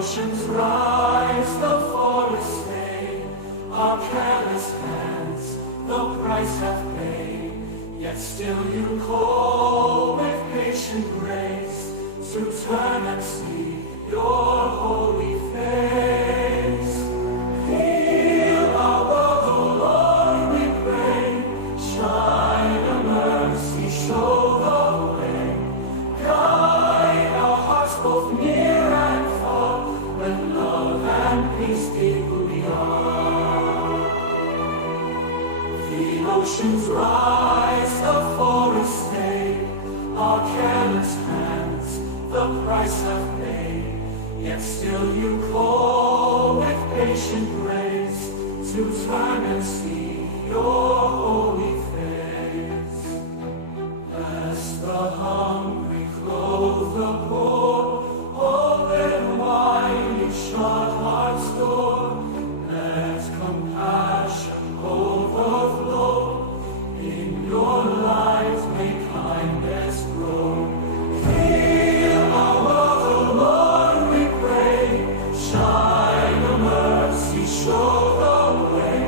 oceans rise, the forests stay, our careless hands the price have paid. Yet still you call with patient grace to turn and see your holy face. Heal our world, O Lord, we pray. Shine a mercy, show the way. Guide our hearts both near and far. Let love and peace be who we are. The oceans rise, the forests stay, our careless hands the price have paid. Yet still you call with patient grace to turn and see your holy face. Bless the hungry, clothe the poor, open wide each shut heart's door. Let compassion overflow, in your light may kindness grow. Heal our world, O Lord, we pray. Shine your mercy, show the way.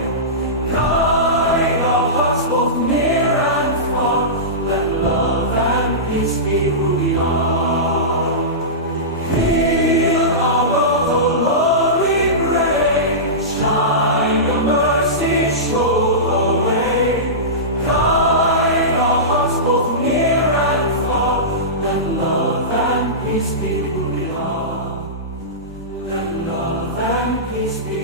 Guide our hearts both near and far. Let love and peace be who we are. Heal our world, O Lord, we pray. Shine your mercy, show the way. Guide our hearts both near and far. Let love and peace be who we are. Let love and peace be